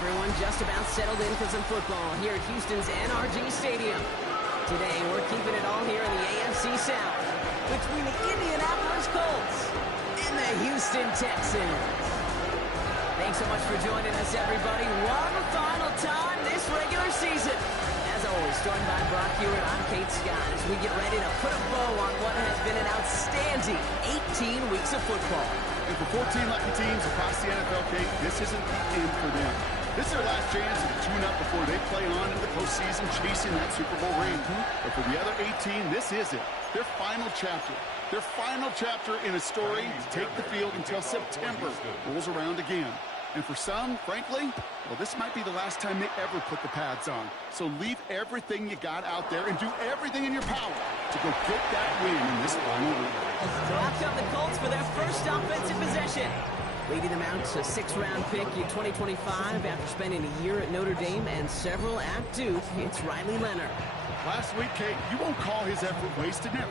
Everyone just about settled in for some football here at Houston's NRG Stadium. Today, we're keeping it all here in the AFC South between the Indianapolis Colts and the Houston Texans. Thanks so much for joining us, everybody. One final time this regular season. As always, joined by Brock Hewitt, I'm Kate Scott as we get ready to put a bow on what has been an outstanding 18 weeks of football. And for 14 lucky teams across the NFL, Kate, this isn't the end for them. This is their last chance to tune up before they play on into the postseason chasing that Super Bowl ring. But for the other 18, this is it. Their final chapter. Their final chapter in a story to take the field until September rolls around again. And for some, frankly, well, this might be the last time they ever put the pads on. So leave everything you got out there and do everything in your power to go get that win in this final week. So out come the Colts for their first offensive possession. Leading them out to 6th-round pick in 2025 after spending a year at Notre Dame and several at Duke. It's Riley Leonard. Last week, Kate, you won't call his effort wasted, never.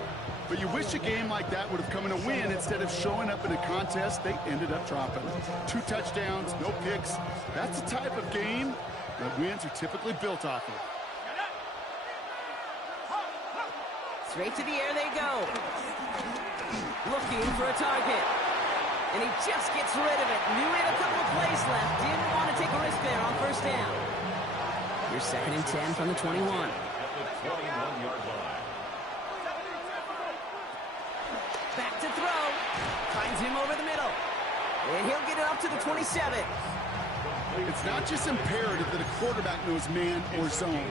But you wish a game like that would have come in a win instead of showing up in a contest they ended up dropping. 2 touchdowns, no picks. That's the type of game that wins are typically built off of. Straight to the air they go. Looking for a target. And he just gets rid of it. Knew he had a couple of plays left. Didn't want to take a risk there on first down. Here's 2nd and 10 from the 21. At the 21-yard line. Back to throw. Finds him over the middle. And he'll get it up to the 27. It's not just imperative that a quarterback knows man or zone.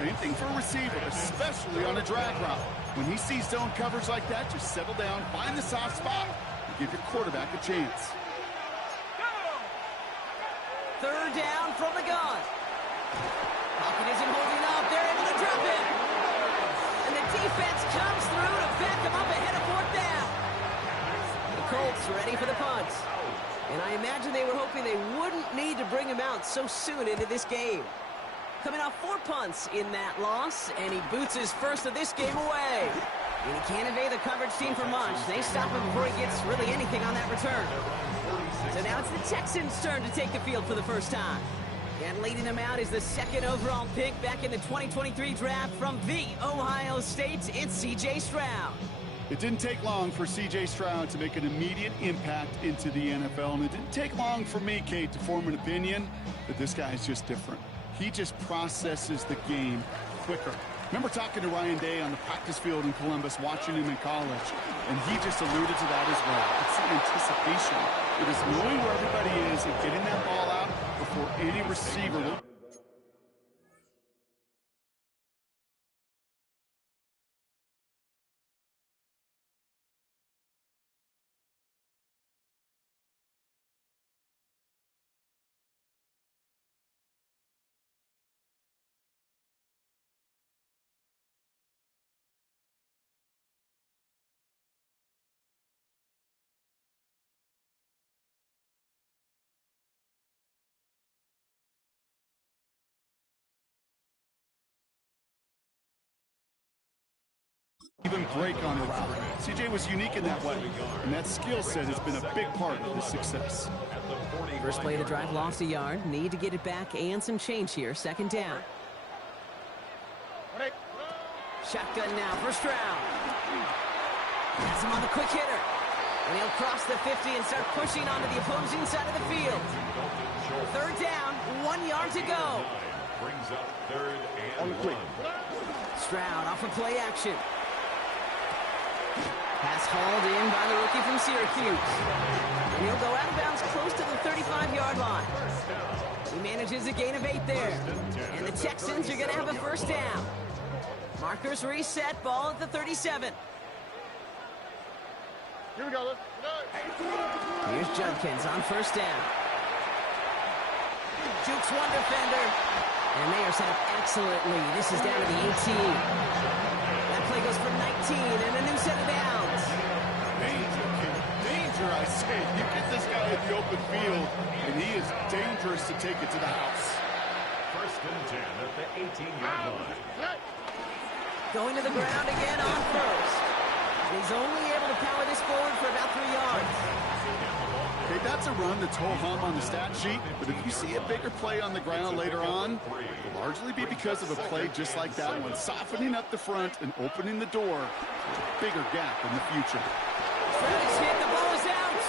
Same thing for a receiver, especially on a drag route. When he sees zone coverage like that, just settle down, find the soft spot, and give your quarterback a chance. 3rd down from the gun. Pocket isn't holding up. They're able to drop it. And the defense comes through to back them up ahead of 4th down. The Colts ready for the punt. And I imagine they were hoping they wouldn't need to bring him out so soon into this game. Coming off 4 punts in that loss, and he boots his first of this game away. And he can't evade the coverage team for much. They stop him before he gets really anything on that return. So now it's the Texans' turn to take the field for the first time. And leading them out is the second overall pick back in the 2023 draft from the Ohio State. It's C.J. Stroud. It didn't take long for C.J. Stroud to make an immediate impact into the NFL, and it didn't take long for me, Kate, to form an opinion that this guy is just different. He just processes the game quicker. Remember talking to Ryan Day on the practice field in Columbus, watching him in college, and he just alluded to that as well. It's the anticipation. It is knowing where everybody is and getting that ball out before any receiver will. Even break on the route. CJ was unique in that way, and that skill set has been a big part of his success. First play of the drive, lost a yard. Need to get it back and some change here. Second down. Shotgun now for Stroud. Has him on the quick hitter. And he'll cross the 50 and start pushing onto the opposing side of the field. Third down, 1 yard to go. Brings up third and 1. Stroud off of play action. Pass hauled in by the rookie from Syracuse. And he'll go out of bounds close to the 35-yard line. He manages a gain of 8 there. And the Texans are going to have a first down. Markers reset, ball at the 37. Here we go. Here's Judkins on first down. Jukes one defender. And they are set up excellently. This is down to the 18. That play goes for 19 and a new set of downs. Danger, I say. You get this guy in the open field, and he is dangerous to take it to the house. First and 10 at the 18-yard line. Going to the ground again on first. And he's only able to power this forward for about 3 yards. Okay, that's a run that's ho-hum on the stat sheet, but if you see a bigger play on the ground later on, it'll largely be because of a play just like that one, softening up the front and opening the door for a bigger gap in the future. Stroud is hit, the ball is out.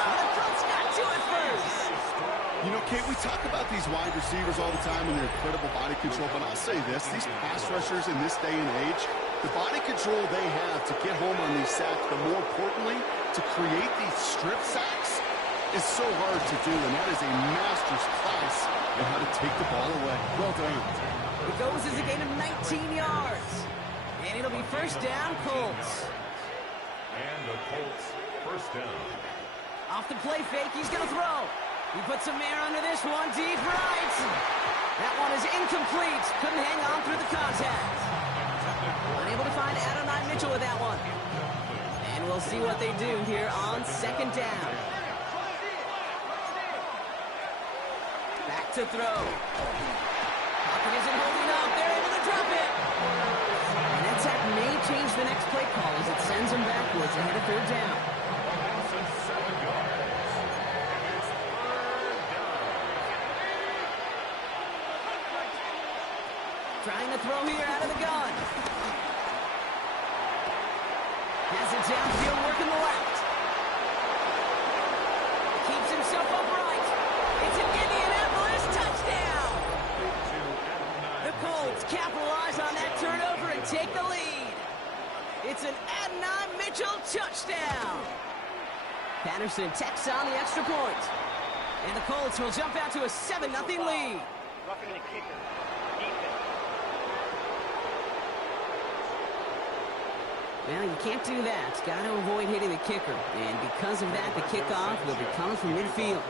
Oh, the Colts got to it first. You know, Kate, we talk about these wide receivers all the time and their incredible body control, but I'll say this, these pass rushers in this day and age, the body control they have to get home on these sacks, but more importantly, to create these strip sacks is so hard to do, and that is a master's class in how to take the ball away. Well done. It goes as a gain of 19 yards. And it'll be first down, Colts. And the Colts first down. Off the play fake, he's going to throw. He puts some air under this one, deep right. That one is incomplete. Couldn't hang on through the contact. Unable to find Adonai Mitchell with that one. And we'll see what they do here on second down. Back to throw. Pocket isn't holding up. They're able to drop it. And that sack may change the next play call as it sends them backwards ahead of third down. Trying to throw here out of the gun. Has it downfield, working the left. Keeps himself upright. It's an Indianapolis touchdown. The Colts capitalize on that turnover and take the lead. It's an Adonai Mitchell touchdown. Patterson tacks on the extra point. And the Colts will jump out to a 7-0 lead. Roughing the kicker. Well, you can't do that. Got to avoid hitting the kicker. And because of that, the kickoff will be coming from midfield.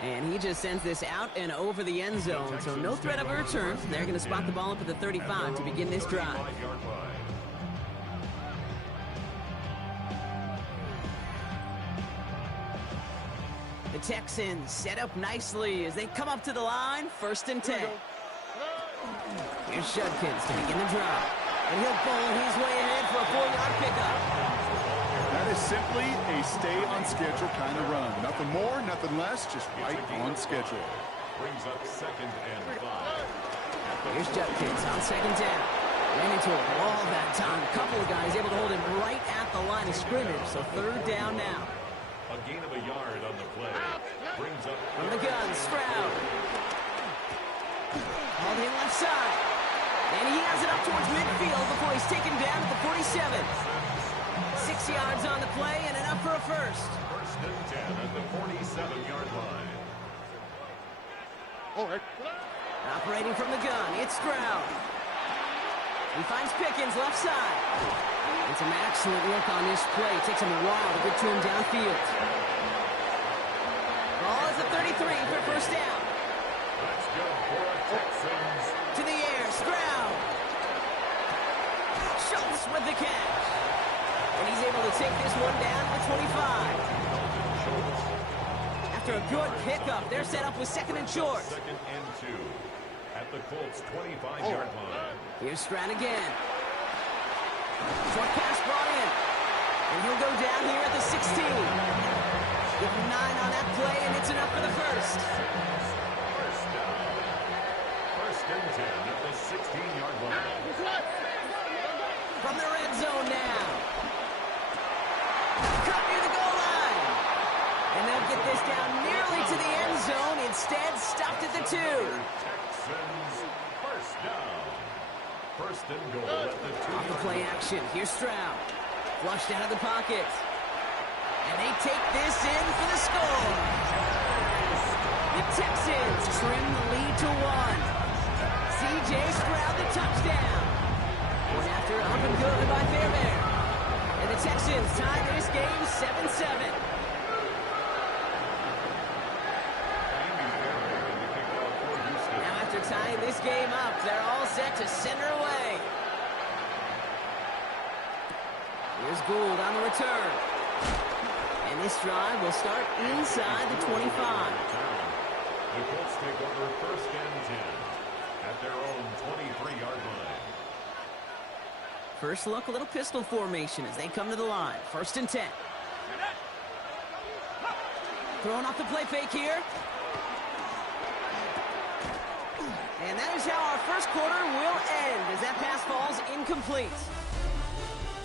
And he just sends this out and over the end zone. So no threat of a return. They're going to spot the ball up at the 35 to begin this drive. The The Texans set up nicely as they come up to the line, 1st and 10. Here's Judkins to begin the drive. And he'll bowl his way ahead for a 4-yard pickup. That is simply a stay-on-schedule kind of run. Nothing more, nothing less, just right on schedule. Brings up 2nd and 5. Here's Judkins on 2nd down. Ran into a wall that time. A couple of guys able to hold him right at the line of scrimmage, so 3rd down now. A gain of a yard on the play. Brings up From the gun, Stroud. Hauled in left side. And he has it up towards midfield before he's taken down at the 47. 6 yards on the play and enough for a first. 1st and 10 at the 47-yard line. All right. Operating from the gun, it's Stroud. He finds Pickens left side. And some excellent work on this play. Takes him a while to get to him downfield. Ball is at 33 for 1st down. Let's go for a Texans. To the air, Stroud. Schultz with the catch. And he's able to take this one down to the 25. After a good pickup, they're set up with 2nd and short. 2nd and 2 at the Colts 25-yard line. Here's Stroud again. Short pass brought in. And he'll go down here at the 16. Give him 9 on that play, and it's enough for the first. First down. 1st and 10 at the 16-yard line. From the red zone now. Cut near the goal line. And they'll get this down nearly to the end zone. Instead, stopped at the 2. Texans, 1st down. 1st and goal at the 2-yard Off the play action. Here's Stroud. Flushed out of the pocket. And they take this in for the score. The Texans trim the lead to 1. C.J. Stroud the touchdown. One after up and good by Fairbairn. And the Texans tie this game 7-7. Now after tying this game up, they're all set to send her away. Here's Gould on the return. And this drive will start inside the 25. The Colts take over 1st and 10 at their own 23-yard line. First look, a little pistol formation as they come to the line. 1st and 10. Throwing off the play fake here. And that is how our first quarter will end as that pass falls incomplete.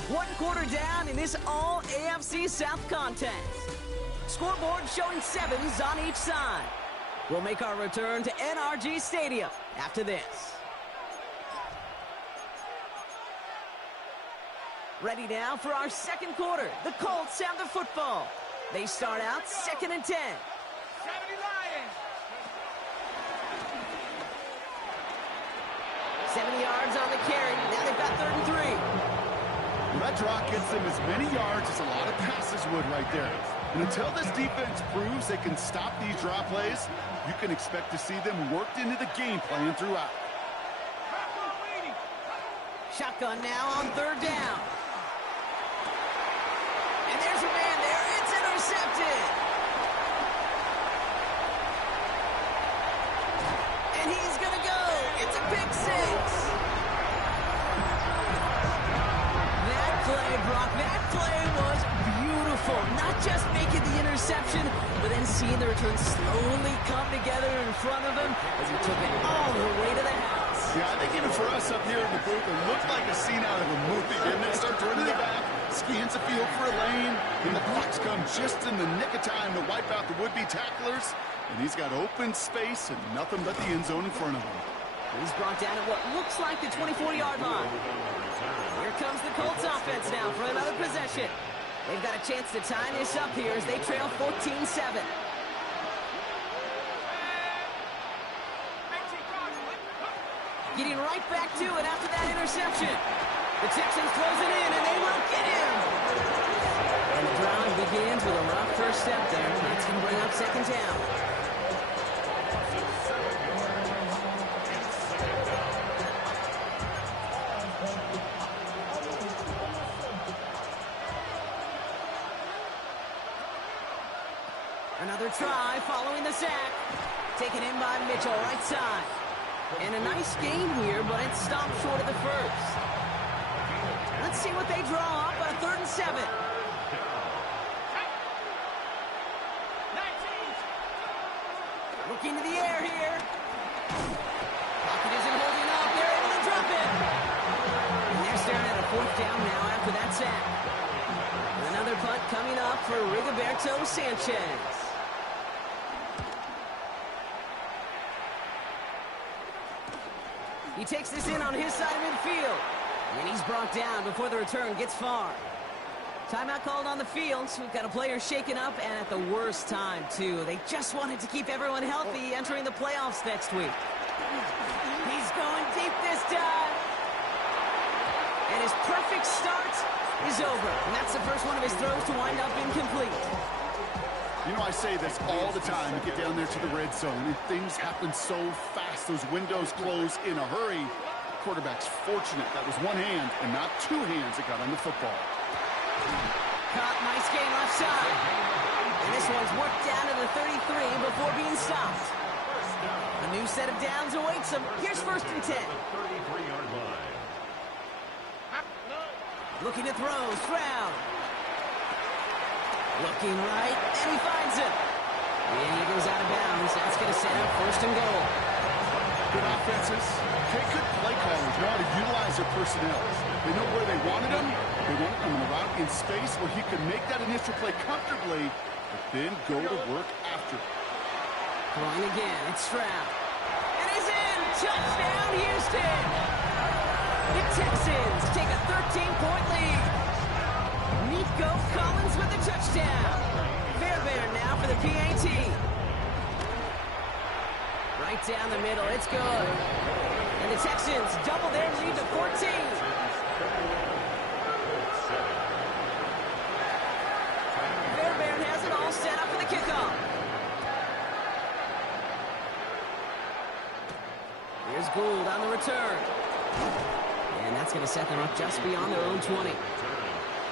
1 quarter down in this all AFC South contest. Scoreboard showing 7s on each side. We'll make our return to NRG Stadium after this. Ready now for our 2nd quarter. The Colts have the football. They start out 2nd and 10. 70 yards on the carry. Now they've got 3rd and 3. Well, that draw gets them as many yards as a lot of passes would right there. And until this defense proves they can stop these draw plays, you can expect to see them worked into the game plan throughout. Shotgun now on 3rd down. And there's a man there. It's intercepted. And he's going to go. It's a pick 6. That play, Brock, that play was beautiful. Not just making the interception, but then seeing the return slowly come together in front of him as he took it all the way to the house. Yeah, I think even for us up here in the booth, it looked like a scene out of a movie. Didn't it? Starts running it back, scans the field for a lane, and the blocks come just in the nick of time to wipe out the would-be tacklers. And he's got open space and nothing but the end zone in front of him. He's brought down at what looks like the 24-yard line. Here comes the Colts offense now for another possession. They've got a chance to tie this up here as they trail 14-7. Getting right back to it after that interception. The Texans close it in, and they will get him. And the drive begins with a rough first step there. That's going to bring up 2nd down. Another try following the sack. Taken in by Mitchell, right side. And a nice gain here, but it stopped short of the first. Let's see what they draw up on a 3rd and 7. Looking to the air here. Pocket isn't holding up. They're able to drop it. And they're staring at a 4th down now after that sack. Another punt coming up for Rigoberto Sanchez. He takes this in on his side of midfield. And he's brought down before the return gets far. Timeout called on the field, so we've got a player shaken up, and at the worst time, too. They just wanted to keep everyone healthy entering the playoffs next week. He's going deep this time. And his perfect start is over. And that's the first one of his throws to wind up incomplete. You know, I say this all the time. You get down there to the red zone, and things happen so fast. Those windows close in a hurry. The quarterback's fortunate that was one hand and not two hands that got on the football. Caught, nice game left side. And this one's worked down to the 33 before being stopped. A new set of downs awaits him. Here's 1st and 10. Looking to throw, Stroud. Looking right, and he finds it. And he goes out of bounds. That's going to set up 1st and goal. Good offenses. Good play callers know how to utilize their personnel. They know where they wanted them. They wanted them around in space where he could make that initial play comfortably, but then go to work after. Throwing again, it's Stroud. And he's in! Touchdown, Houston! The Texans take a 13-point lead. Nico Collins with the touchdown. Fairbairn now for the PAT. Right down the middle, it's good. And the Texans double their lead to 14. Fairbairn has it all set up for the kickoff. Here's Gould on the return. And that's going to set them up just beyond their own 20.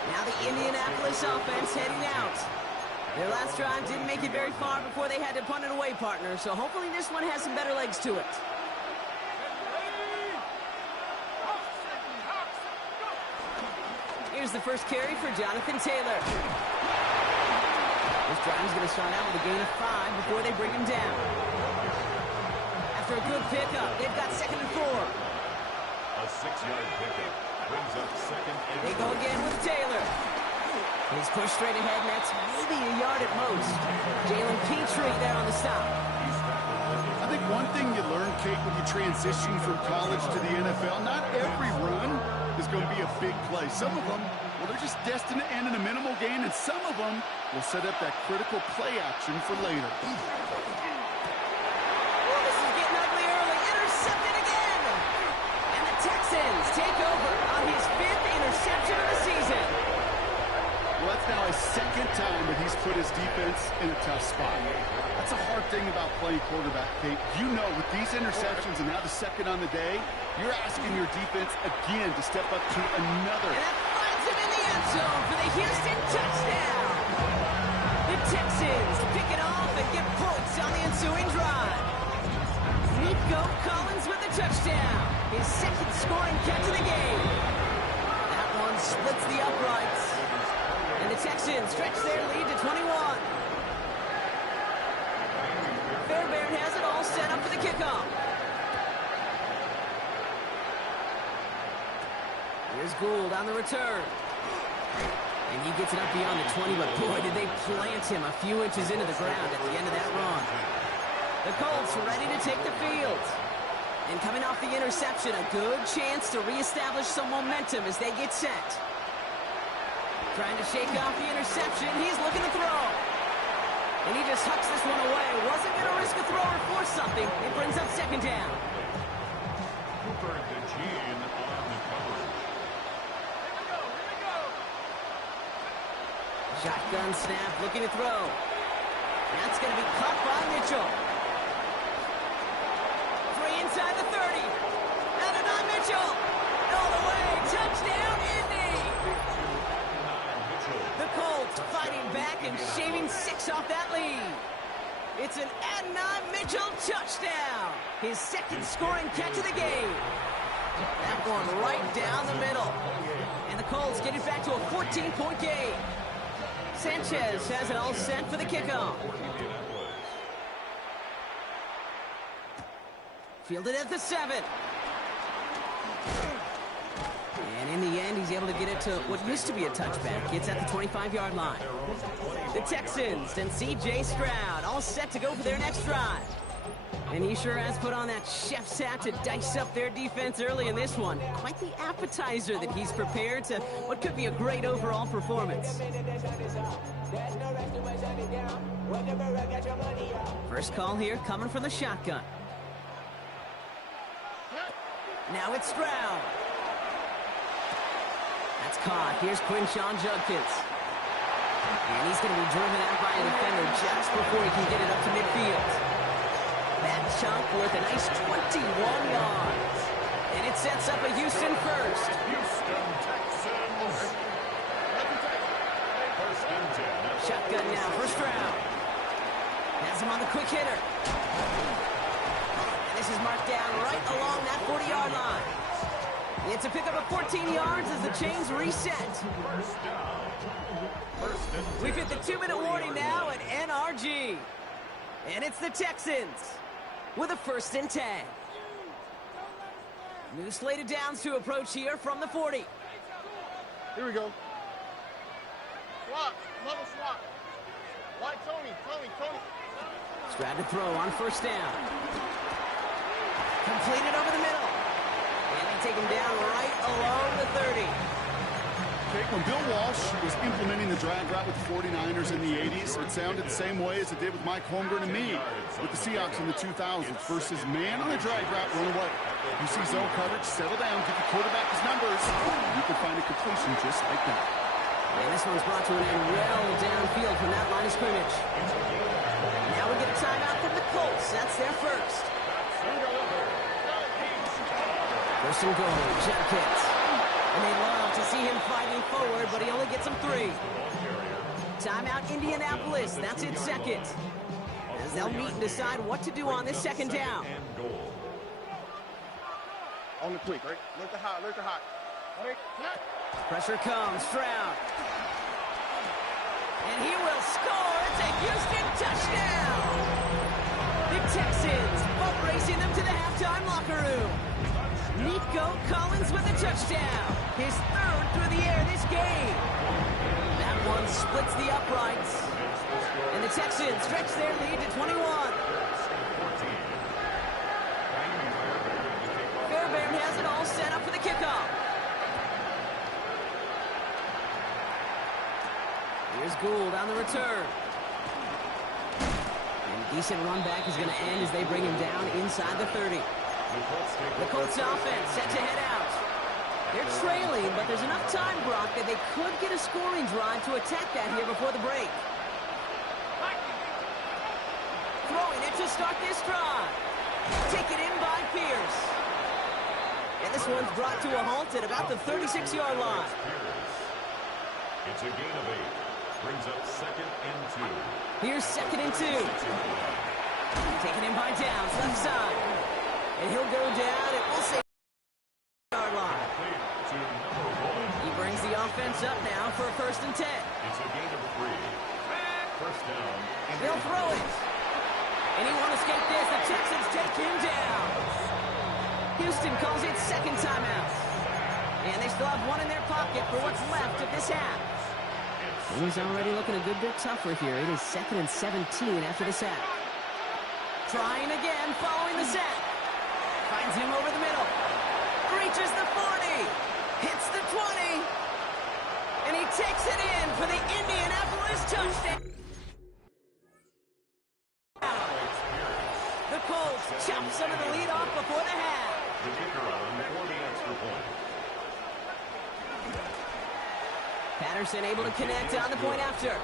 Now the Indianapolis offense heading out. Their last drive didn't make it very far before they had to punt it away, partner. So hopefully this one has some better legs to it. Here's the first carry for Jonathan Taylor. This drive is going to start out with a gain of 5 before they bring him down. After a good pickup, they've got 2nd and 4. A 6-yard pickup brings up 2nd and 4. They go again with Taylor. He's pushed straight ahead, and that's maybe a yard at most. Jalen Petrie there on the stop. I think one thing you learn, Kate, when you transition from college to the NFL, not every run is going to be a big play. Some of them, well, they're just destined to end in a minimal gain, and some of them will set up that critical play action for later. Oh, this is getting ugly early. Intercepted again. And the Texans take over on his 5th interception of the season. Well, that's now his 2nd time that he's put his defense in a tough spot. That's a hard thing about playing quarterback, Kate. You know, with these interceptions and now the 2nd on the day, you're asking your defense again to step up to another. And that finds him in the end zone for the Houston touchdown. The Texans pick it off and get points on the ensuing drive. Nico Collins with the touchdown. His 2nd scoring catch of the game. That one splits the uprights. And the Texans stretch their lead to 21. Fairbairn has it all set up for the kickoff. Here's Gould on the return. And he gets it up beyond the 20, but boy, did they plant him a few inches into the ground at the end of that run. The Colts ready to take the field. And coming off the interception, a good chance to reestablish some momentum as they get set. Trying to shake off the interception. He's looking to throw. And he just hucks this one away. Wasn't going to risk a throw or force something. It brings up 2nd down. Cooper DeJean on the coverage. Shotgun snap, looking to throw. That's going to be caught by Mitchell. 3 inside the 30. And on Mitchell. All the way. Touchdown, Indy. The Colts fighting back and shaving 6 off that lead. It's an Adonai Mitchell touchdown. His second scoring catch of the game. That one right down the middle. And the Colts get it back to a 14-point game. Sanchez has it all set for the kickoff. Fielded at the 7. And in the end, he's able to get it to what used to be a touchback. It's at the 25-yard line. The Texans and C.J. Stroud all set to go for their next drive. And he sure has put on that chef's hat to dice up their defense early in this one. Quite the appetizer that he's prepared to what could be a great overall performance. First call here coming from the shotgun. Now it's Stroud. That's caught. Here's Quinshawn Judkins. And he's going to be driven out by a defender just before he can get it up to midfield. That chunk worth a nice 21 yards. And it sets up a Houston first. Houston Texans. First and 10. Shotgun now for Stroud. Has him on the quick hitter. And this is marked down right along that 40-yard line. It's a pickup of 14 yards as the chains reset. First down. First and 10. We've hit the 2-minute warning now at NRG. And it's the Texans with a 1st and 10. New slated downs to approach here from the 40. Here we go. Swap. Level swap. White Tony. Stroud to throw on 1st down. Completed over the middle. And they take him down right along the 30. Okay, when Bill Walsh was implementing the drag route with the 49ers in the 80s, it sounded the same way as it did with Mike Holmgren and me with the Seahawks in the 2000s versus man on the drag route, run away. You see zone coverage, settle down, get the quarterback his numbers. You can find a completion just like that. And this one's brought to an end well downfield from that line of scrimmage. Now we get a timeout from the Colts. That's their first. First and goal, Judkins. And they love to see him fighting forward, but he only gets them 3. Timeout Indianapolis. That's its second. As they'll meet and decide what to do on this second down. On the quick, right? Look the hot. Pressure comes, Stroud. And he will score. It's a Houston touchdown. The Texans both racing them to the halftime locker room. Nico Collins with a touchdown. His 3rd through the air this game. That one splits the uprights. And the Texans stretch their lead to 21. Fairbairn has it all set up for the kickoff. Here's Gould on the return. And decent run back is going to end as they bring him down inside the 30. The Colts offense set to head out. They're trailing, but there's enough time, Brock, that they could get a scoring drive to attack that here before the break. Throwing it to start this drive. Taken in by Pierce. And this one's brought to a halt at about the 36-yard line. It's a gain of 8. Brings up 2nd and 2. Here's 2nd and 2. Taken in by Downs, left side. And he'll go down and we'll say yard line. He brings the offense up now for a 1st and 10. It's a gain of 3. First down. They'll throw it. And he won't escape this. The Texans take him down. Houston calls it second timeout. And they still have one in their pocket for what's left of this half. He's already looking a good bit tougher here. It is 2nd and 17 after the sack. Trying again following the sack. Finds him over the middle. Reaches the 40. Hits the 20. And he takes it in for the Indianapolis touchdown. The Colts chop some of the lead off before the half. The kicker on for the extra point. Patterson able to connect on the point after.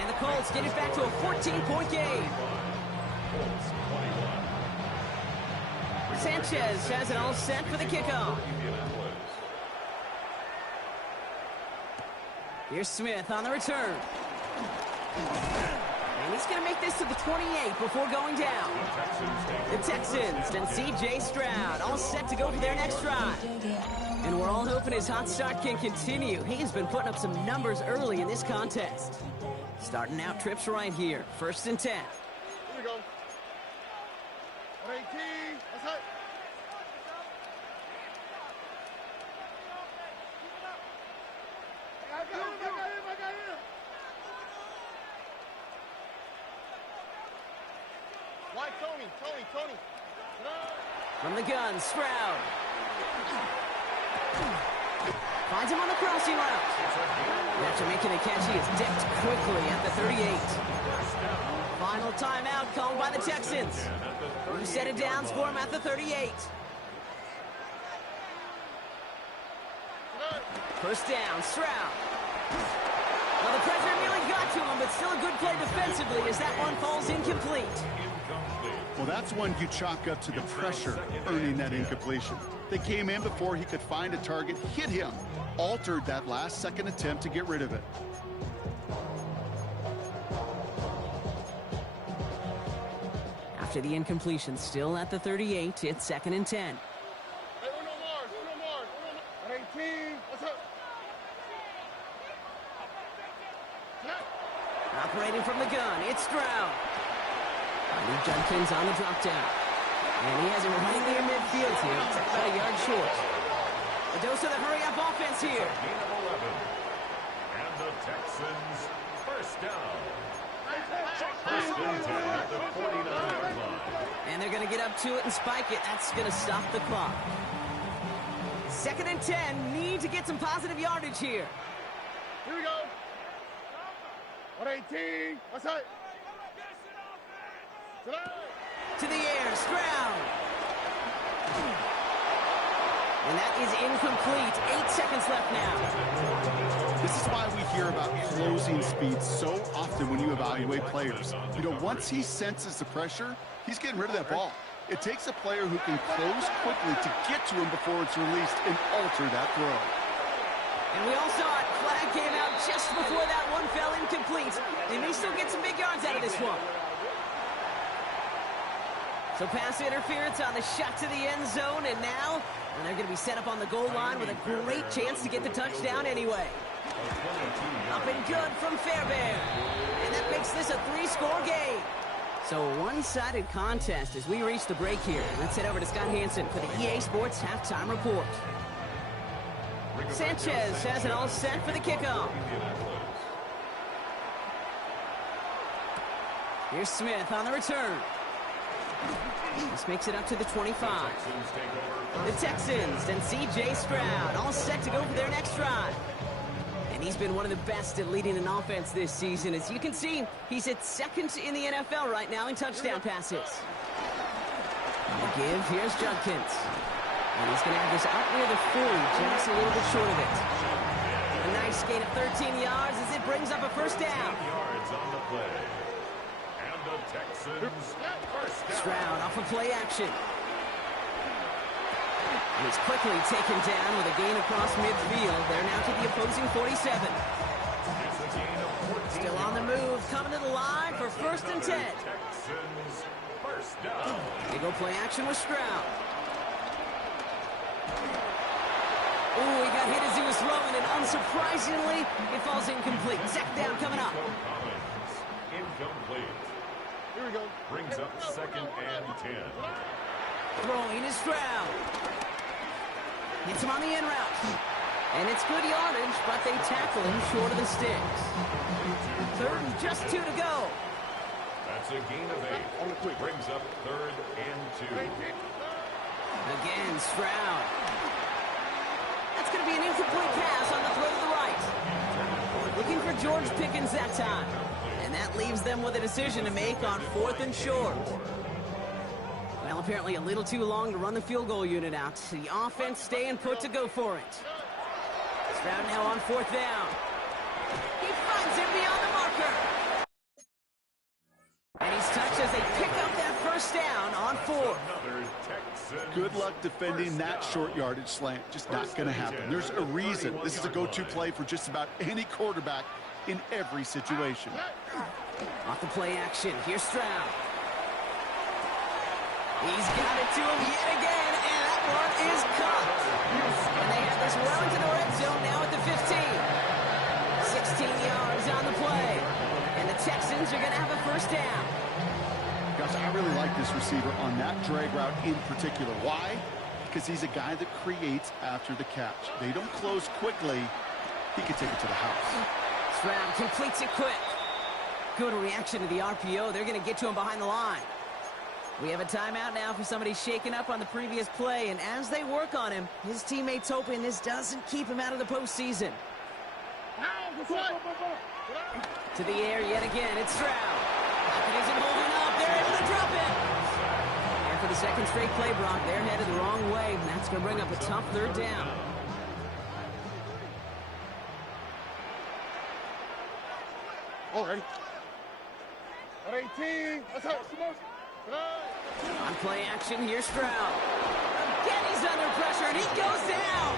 And the Colts get it back to a 14-point game. Colts 21. Sanchez has it all set for the kickoff. Here's Smith on the return. And he's going to make this to the 28 before going down. The Texans and C.J. Stroud all set to go for their next drive. And we're all hoping his hot start can continue. He has been putting up some numbers early in this contest. Starting out trips right here. 1st and 10. Here we go. 18. That's it. I got him. White, Tony. From the gun, Stroud. Finds him on the crossing route. After making a catch, he is dipped quickly at the 38. Final timeout called by the Texans. Who set it down for him at the 38. First down, Stroud. Well, the pressure nearly got to him, but still a good play defensively as that one falls incomplete. Well, that's one you chalk up to the pressure earning that incompletion. They came in before he could find a target, hit him, altered that last-second attempt to get rid of it. After the incompletion, still at the 38, it's 2nd and 10. Hey, Uno Mars. 18. What's up? Operating from the gun, it's Stroud. Judkins on the drop down. And he has it right near midfield here. It's about a yard short. A dose of the hurry-up offense here. Gain of 11. And the Texans first down. First and 10 at the 49-yard line. And they're going to get up to it and spike it. That's going to stop the clock. 2nd and 10. Need to get some positive yardage here. Here we go. 118. What's up? To the air, Stroud. And that is incomplete. 8 seconds left now. This is why we hear about closing speed so often when you evaluate players. You know, once he senses the pressure, he's getting rid of that ball. It takes a player who can close quickly to get to him before it's released and alter that throw. And we all saw it. Flag came out just before that one fell incomplete. They may still get some big yards out of this one. So pass interference on the shot to the end zone, and now they're going to be set up on the goal line with a great chance to get the touchdown anyway. Up and good from Fairbairn. And that makes this a 3-score game. So a one-sided contest as we reach the break here. Let's head over to Scott Hansen for the EA Sports Halftime Report. Sanchez has it all set for the kickoff. Here's Smith on the return. This makes it up to the 25. The Texans and C.J. Stroud all set to go for their next drive. And he's been one of the best at leading an offense this season. As you can see, he's at 2nd in the NFL right now in touchdown passes. The give, here's Judkins. And he's going to have this out near the 40, just a little bit short of it. A nice gain of 13 yards as it brings up a first down. Yards on the play. And the Texans first down. Stroud off of play action. And he's quickly taken down with a gain across midfield. They're now to the opposing 47. It's a gain of 14. Still on the move, coming to the line for 1st and 10. Texans first down. They go play action with Stroud. Oh, he got hit as he was throwing, and unsurprisingly, it falls incomplete. 2nd down coming up. Collins, incomplete. Here we go. Brings up 2nd and 10. Throwing is Stroud. Hits him on the in route. And it's good yardage, but they tackle him short of the sticks. 3rd and just 2 to go. That's a gain of 8. Brings up 3rd and 2. Again, Stroud. That's going to be an incomplete pass on the throw to the right. Looking for George Pickens that time. And that leaves them with a decision to make on 4th and short. Well, apparently a little too long to run the field goal unit out. The offense staying put to go for it. Stroud now on 4th down. He finds him beyond the marker. And he's touched as they pick up that 1st down on 4th. Good luck defending that short yardage slant. Just not going to happen. There's a reason. This is a go-to play for just about any quarterback in every situation. Off the play action, here's Stroud. He's got it to him yet again, and that one is caught. And they have this well into the red zone now at the 15. 16 yards on the play. And the Texans are going to have a first down. Gosh, I really like this receiver on that drag route in particular. Why? Because he's a guy that creates after the catch. They don't close quickly. He can take it to the house. Stroud completes it quick. Good reaction to the RPO. They're going to get to him behind the line. We have a timeout now for somebody shaken up on the previous play, and as they work on him, his teammates hoping this doesn't keep him out of the postseason. To the air yet again, it's Stroud. Pocket isn't holding up. They're able to drop it. And for the second straight play, Brock, they're headed the wrong way, and that's going to bring up a tough third down. All right. At 18. Let's go. On play action, here's Stroud. Again, he's under pressure, and he goes down.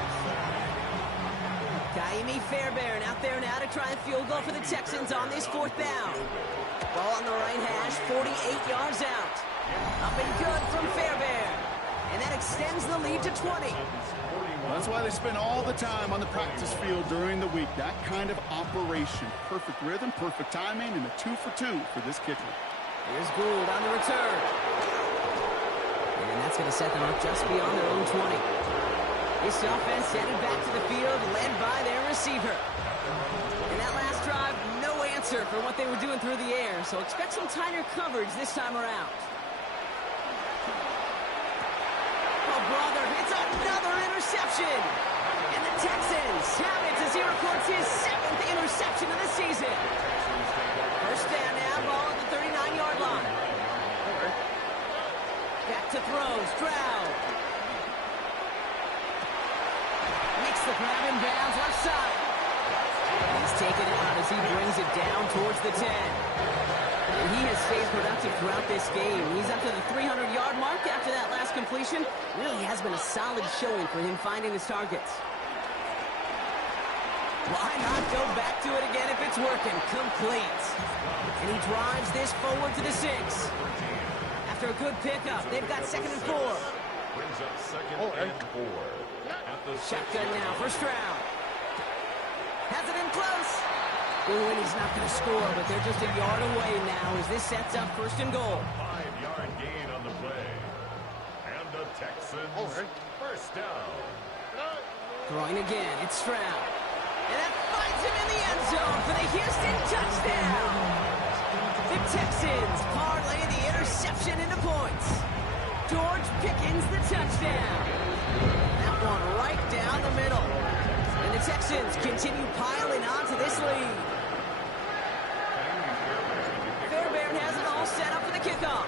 Kaimi Fairbairn out there now to try and field goal for the Texans on this fourth down. Ball on the right hash, 48 yards out. Up and good from Fairbairn. And that extends the lead to 20. That's why they spend all the time on the practice field during the week. That kind of operation. Perfect rhythm, perfect timing, and a 2 for 2 for this kicker. Here's Gould on the return. And that's going to set them up just beyond their own 20. This offense headed back to the field, led by their receiver. And that last drive, no answer for what they were doing through the air, so expect some tighter coverage this time around. Oh, brother, it's another interception. And the Texans have it as he records his 7th interception of the season. First down now, ball at the 39-yard line. Back to throw, Stroud. Makes the grab in bounds, left side. He's taken out as he brings it down towards the 10. And he has stayed productive throughout this game. He's up to the 300-yard mark after that last completion. Really has been a solid showing for him finding his targets. Why not go back to it again if it's working? Complete. And he drives this forward to the 6. After a good pickup, they've got 2nd and 4. Brings up 2nd and 4. At the Shotgun now for Stroud. Has it in close. Ooh, and he's not going to score, but they're just a yard away now as this sets up 1st and goal. 5-yard gain on the play. And the Texans first down. Throwing again, it's Stroud. And that finds him in the end zone for the Houston touchdown. The Texans parlay the interception into points. George Pickens the touchdown. That one right down the middle. And the Texans continue piling on to this lead. Fairbairn has it all set up for the kickoff.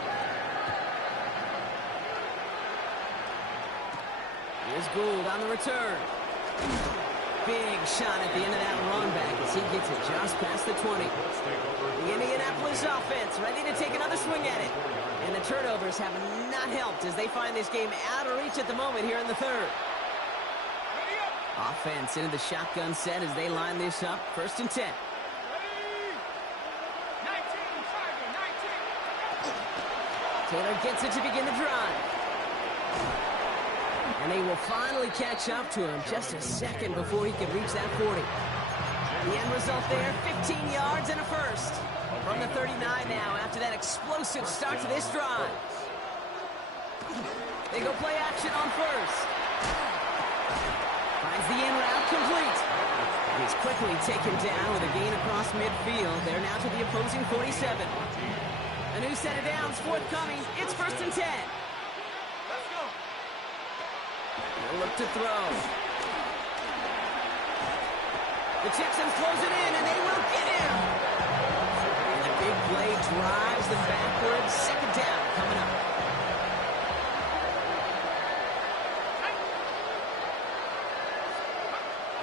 Here's Gould on the return. Big shot at the end of that run back as he gets it just past the 20. The Indianapolis offense ready to take another swing at it. And the turnovers have not helped as they find this game out of reach at the moment here in the 3rd. Offense into the shotgun set as they line this up. 1st and 10. Taylor gets it to begin the drive. And they will finally catch up to him just a second before he can reach that 40. The end result there, 15 yards and a first. From the 39 now after that explosive start to this drive. They go play action on 1st. Finds the in route complete. He's quickly taken down with a gain across midfield. They're now to the opposing 47. A new set of downs forthcoming. It's 1st and 10. They'll look to throw. The Texans close it in, and they will get him. And the big play drives them backwards. 2nd down coming up.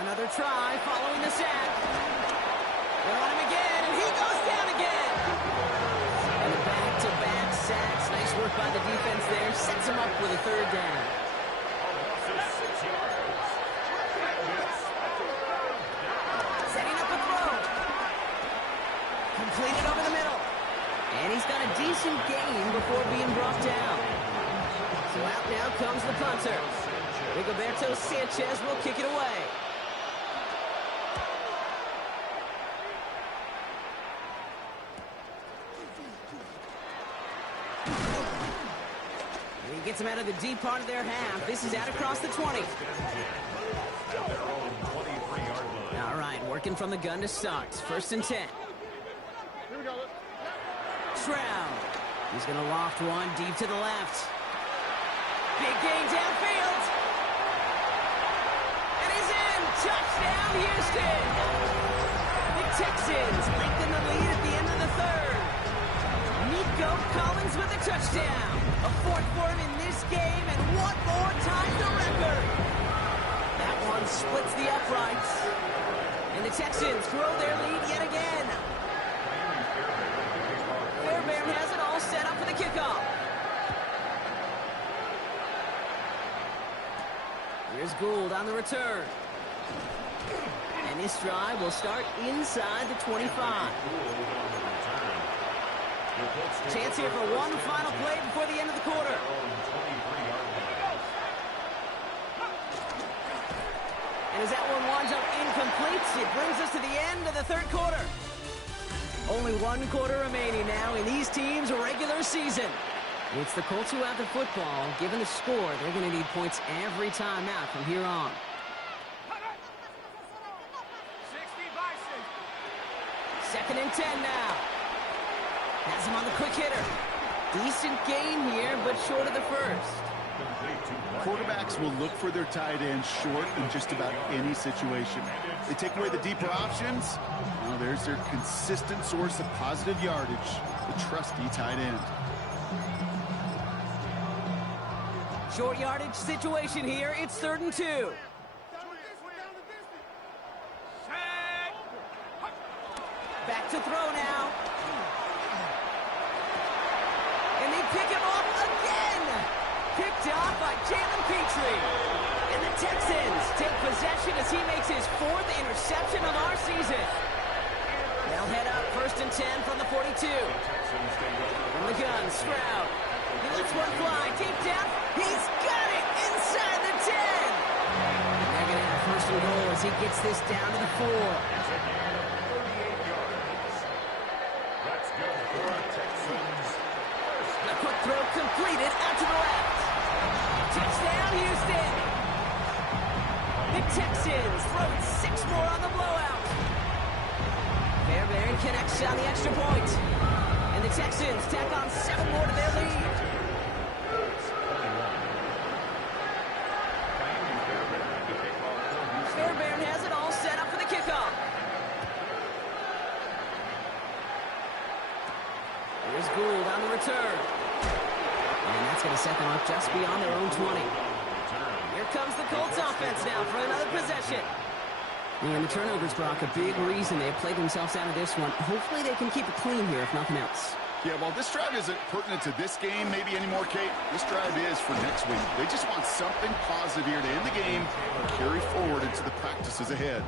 Another try following the sack. They're on him again, and he goes down again. And the back-to-back sacks. Nice work by the defense there. Sets him up with a 3rd down. Setting up a throw. Completed over the middle. he's got a decent gain before being brought down. So out now comes the punter. Rigoberto Sanchez will kick it away. And he gets him out of the deep part of their half. This is out across the 20. All right, working from the gun to start. 1st and 10. Here we go. Stroud. He's going to loft one deep to the left. Big gain downfield. And he's in. Touchdown, Houston. The Texans lengthen the lead at the end of the 3rd. Nico Collins with a touchdown. A 4th for him in this game, and one more time the record. That one splits the uprights. And the Texans grow their lead yet again. Fairbairn has it all set up for the kickoff. Here's Gould on the return. And this drive will start inside the 25. Chance here for one final play before the end of the quarter. And as that one winds up incomplete, it brings us to the end of the 3rd quarter. Only 1 quarter remaining now in these teams' regular season. It's the Colts who have the football. Given the score, they're going to need points every time out from here on. 2nd and 10 now. Has him on the quick hitter. Decent gain here, but short of the 1st. Quarterbacks will look for their tight end short in just about any situation. They take away the deeper options. Well, there's their consistent source of positive yardage, the trusty tight end. Short yardage situation here. It's 3rd and 2. Back to throw now. And they pick him off again. Picked off by Jalen Petrie. And the Texans take possession as he makes his 4th interception of our season. They'll head up 1st and 10 from the 42. From the gun, Stroud. He lets one fly deep down. He's got it inside the 10. And they're going to have 1st and goal as he gets this down to the 4. A quick throw completed out to the left. Touchdown, Houston. The Texans throwing 6 more on the blowout. Fairbairn connects on the extra point. And the Texans tack on 7 more to their lead. Fairbairn has it all set up for the kickoff. Here's Gould on the return. And that's going to set them up just beyond their own 20. Here comes the Colts offense now for another possession. And the turnovers, Brock, a big reason they have played themselves out of this one. Hopefully they can keep it clean here, if nothing else. Yeah, well, this drive isn't pertinent to this game maybe anymore, Kate. This drive is for next week. They just want something positive here to end the game and carry forward into the practices ahead.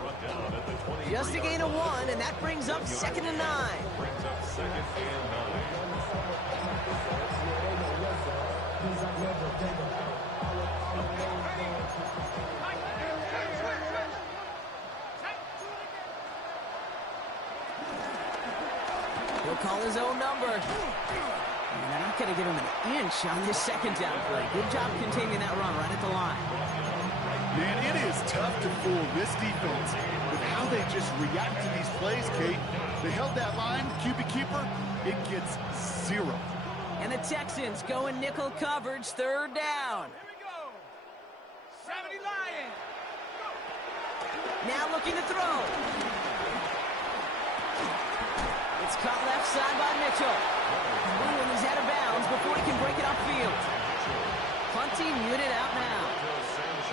Just a gain of 1, and that brings up 2nd and 9. He'll call his own number. And they're not going to give him an inch on this 2nd down play. Good job containing that run right at the line. Man, it is tough to fool this defense with how they just react to these plays, Kate. They held that line, QB keeper, it gets 0. And the Texans go in nickel coverage, 3rd down. Here we go. 70 Lions. Now looking to throw. It's caught left side by Mitchell. Ooh, and he's out of bounds before he can break it upfield. Punting unit out now.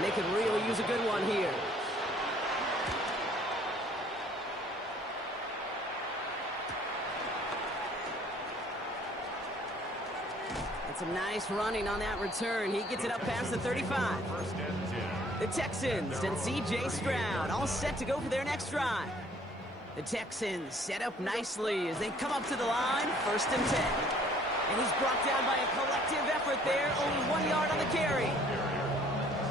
They could really use a good one here. And some nice running on that return. He gets it up past the 35. The Texans and C.J. Stroud all set to go for their next drive. The Texans set up nicely as they come up to the line, 1st and 10. And he's brought down by a collective effort there, only 1 yard on the carry.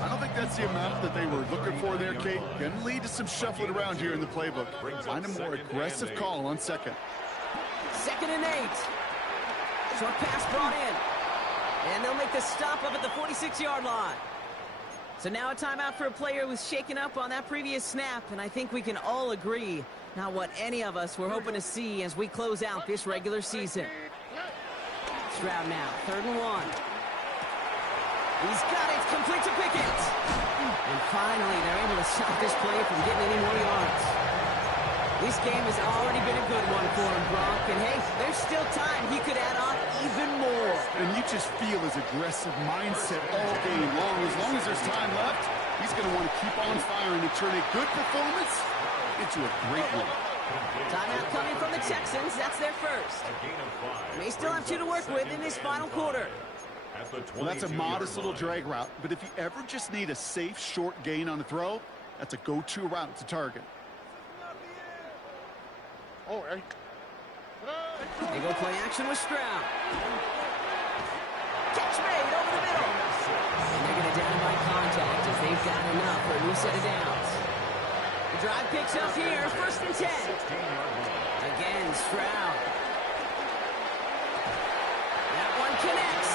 I don't think that's the amount that they were looking for there, Kate. Going to lead to some shuffling around here in the playbook. Find a more aggressive call on 2nd. 2nd and 8. Short pass brought in. And they'll make the stop up at the 46-yard line. So now a timeout for a player who was shaken up on that previous snap, and I think we can all agree not what any of us were hoping to see as we close out this regular season. Stroud now, 3rd and 1. He's got it, complete to Pickett. And finally, they're able to stop this play from getting any more yards. This game has already been a good one for him, Brock. And hey, there's still time he could add on even more. And you just feel his aggressive mindset all game long. As long as there's time left, he's going to want to keep on firing and turn a good performance into a great one. Timeout coming from the Texans. That's their first. They still have 2 to work with in this final quarter. Well, that's a modest little drag route, but if you ever just need a safe, short gain on a throw, that's a go-to route to target. They go play action with Stroud. Catch made over the middle. And they're going to down by contact as they've got enough for a new set of downs. The drive picks up here, 1st and 10. Again, Stroud. That one connects.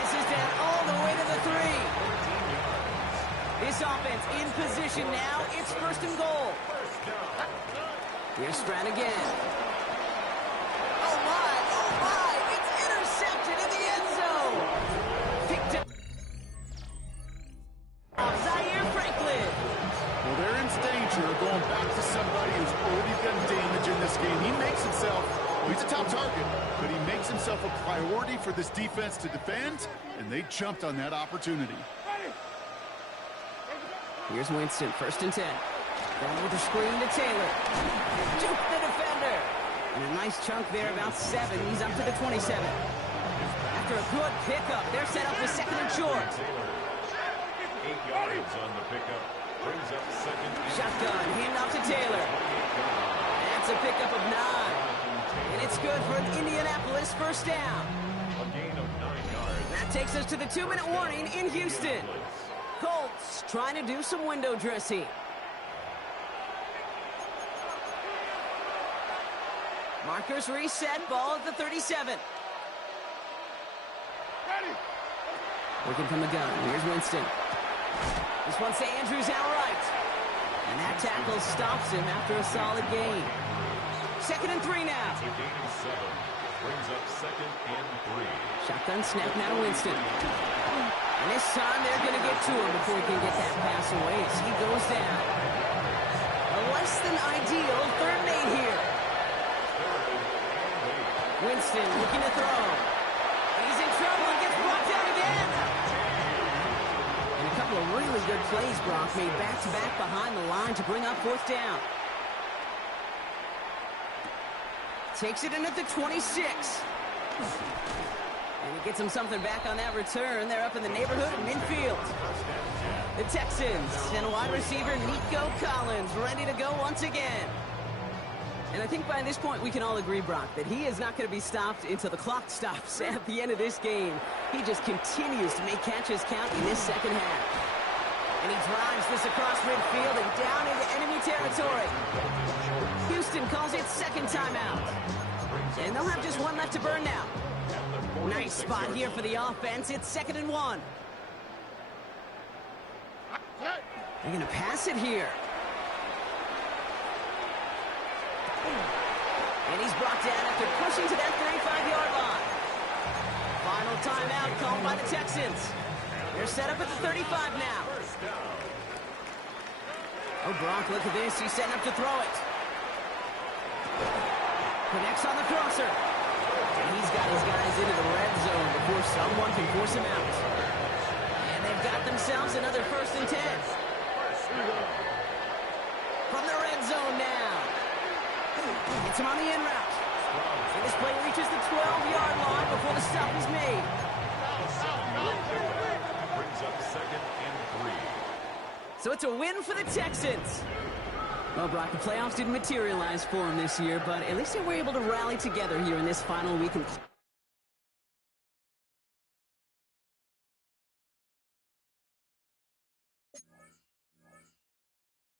This is down all the way to the 3. This offense in position now. It's 1st and goal. Here's Stroud again. Oh my, it's intercepted in the end zone. Picked up. Zaire Franklin. Well, they're in danger of going back to somebody who's already done damage in this game. He makes himself, well, he's a top target, but he makes himself a priority for this defense to defend, and they jumped on that opportunity. Here's Winston, 1st and 10. Going with the screen to Taylor. Juke the defender. And a nice chunk there, about 7. He's up to the 27. After a good pickup, they're set up with 2nd and short. 8 yards on the pickup. Brings up 2nd. Shotgun, hand off to Taylor. That's a pickup of 9. And it's good for an Indianapolis 1st down. A gain of 9 yards. That takes us to the 2-minute warning in Houston. Colts trying to do some window dressing. Markers reset, ball at the 37. Working from the gun, here's Winston. This one's to Andrews outright. And that tackle stops him after a solid gain. 2nd and 3 now. It's a gain of 7. Brings up 2nd and 3. Shotgun snap now to Winston. And this time they're going to get to him before he can get that pass away as he goes down. A less than ideal 3rd and 8 here. Winston looking to throw. He's in trouble and gets brought down again. And a couple of really good plays, Brock, made back-to-back behind the line to bring up 4th down. Takes it in at the 26. And he gets him something back on that return. They're up in the neighborhood of midfield. The Texans and wide receiver Nico Collins ready to go once again. And I think by this point we can all agree, Brock, that he is not going to be stopped until the clock stops at the end of this game. He just continues to make catches count in this 2nd half. And he drives this across midfield and down into enemy territory. Houston calls it 2nd timeout. And they'll have just 1 left to burn now. Nice spot here for the offense. It's 2nd and 1. They're going to pass it here. And he's brought down after pushing to that 35-yard line. Final timeout called by the Texans. They're set up at the 35 now. Oh, Brock, look at this. He's setting up to throw it. Connects on the crosser. And he's got his guys into the red zone before someone can force him out. And they've got themselves another 1st and 10. From the red zone now. Gets him on the in route. And this play reaches the 12-yard line before the stop is made. Brings up 2nd and 3. So it's a win for the Texans. Well, Brock, the playoffs didn't materialize for them this year, but at least they were able to rally together here in this final week.